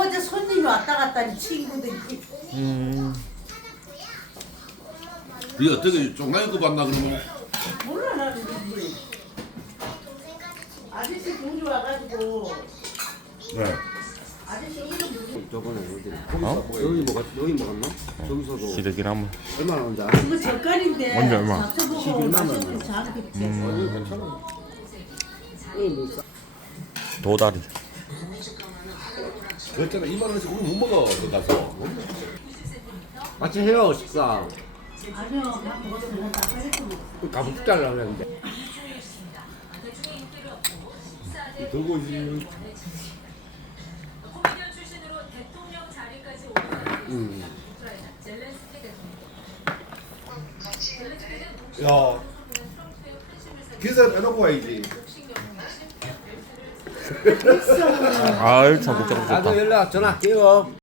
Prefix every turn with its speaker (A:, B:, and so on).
A: 어제 손님이 왔다 갔다니 친구들이.
B: 이 어떻게 종강이급 왔나 그러면?
A: 몰라 나는 누구지. 아저씨 동주 와가지고
B: 네.
A: 아저씨 이름 누구?
C: 저번에 여기 먹었나? 저기서도
D: 시래기나물.
C: 얼마나 온지 알아?
A: 이거 젓갈인데.
D: 언제 얼마?
A: 잡숴 보고
C: 11만 원.
A: 맛있는 장겠지.
C: 괜찮아.
D: 도다리.
B: 그랬잖아 2만 원씩 우리 못 먹어 그 가서.
C: 같이 해요 식사.
A: 아니요, 밥 먹었으면 다 빼고.
C: 가부 달라고 그랬는데.
B: 들고 오지.
E: 코미디언 출신으로 대통령 자리까지 오른 젤렌스키 대통령.
B: 야. 기사 빼놓고 와야지.
D: 아유 참 복잡
C: 나도
D: 좋다.
C: 연락 전화할게요.